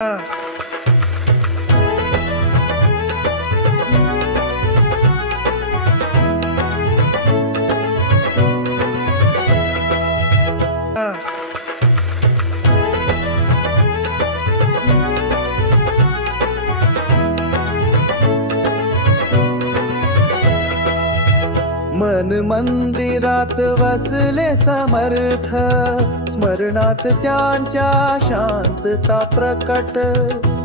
मन मंदिरात वसले समर्थ, स्मरणात त्यांच्या शांतता प्रकट।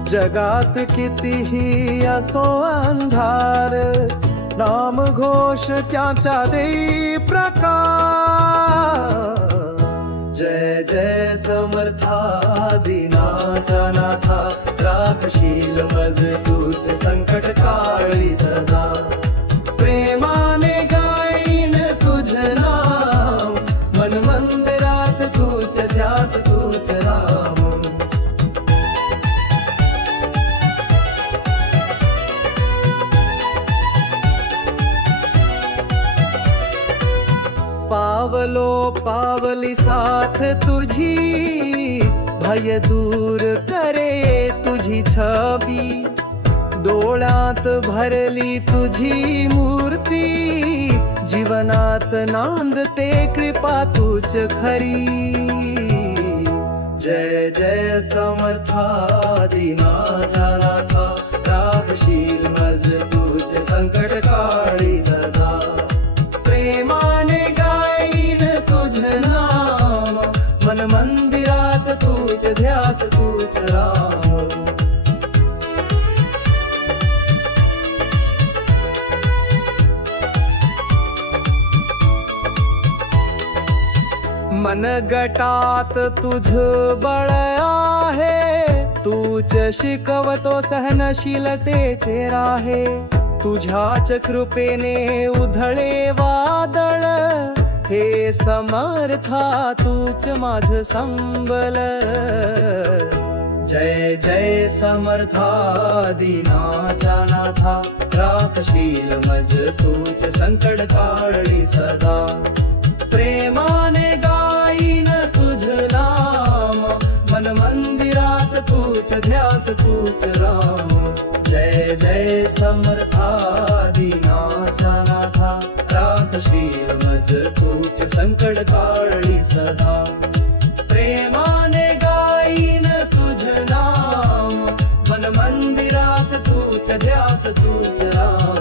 जगात कितीही असो अंधार, नाम घोष त्यांचा देई प्रकाश। जय जय समर्था दीनाचा नाथा, राखशील मज तूच संकट काळी सदा। प्रेमाने गाईन तुझ नाम, मन मंदिरात तूच ध्यास तूच राम। पावलो पावली साथ तुझी, भय दूर करे तुझी छबी। डोळ्यात भरली तुझी मूर्ती, जीवनात नांदते कृपा तूच खरी। जय जय समर्था दीनाचा नाथा, राखशील मज तूच संकट काळी सदा। प्रेमाने गाईन तुझ नाम, मन मंदिरात तूच ध्यास तूच राम। मन गटात तुझ बळ आहे, तूच शिकवतो सहनशीलतेचे राहे। तुझ्याच कृपेने उधळे वादळ, हे समर्था तूच माझ संबल। जय जय समर्था दीनाचा नाथा, राखशील मज तूच संकट काळी सदा। प्रेमाने गाईन तुझ नाम, मन मंदिरात तूच ध्यास तूच राम। जय जय समर्था दीनाचा नाथा, राखशील मज तूच संकट काळी सदा। प्रेमाने गाईन तुझ नाम, मन मंदिरात तूच ध्यास तूच राम।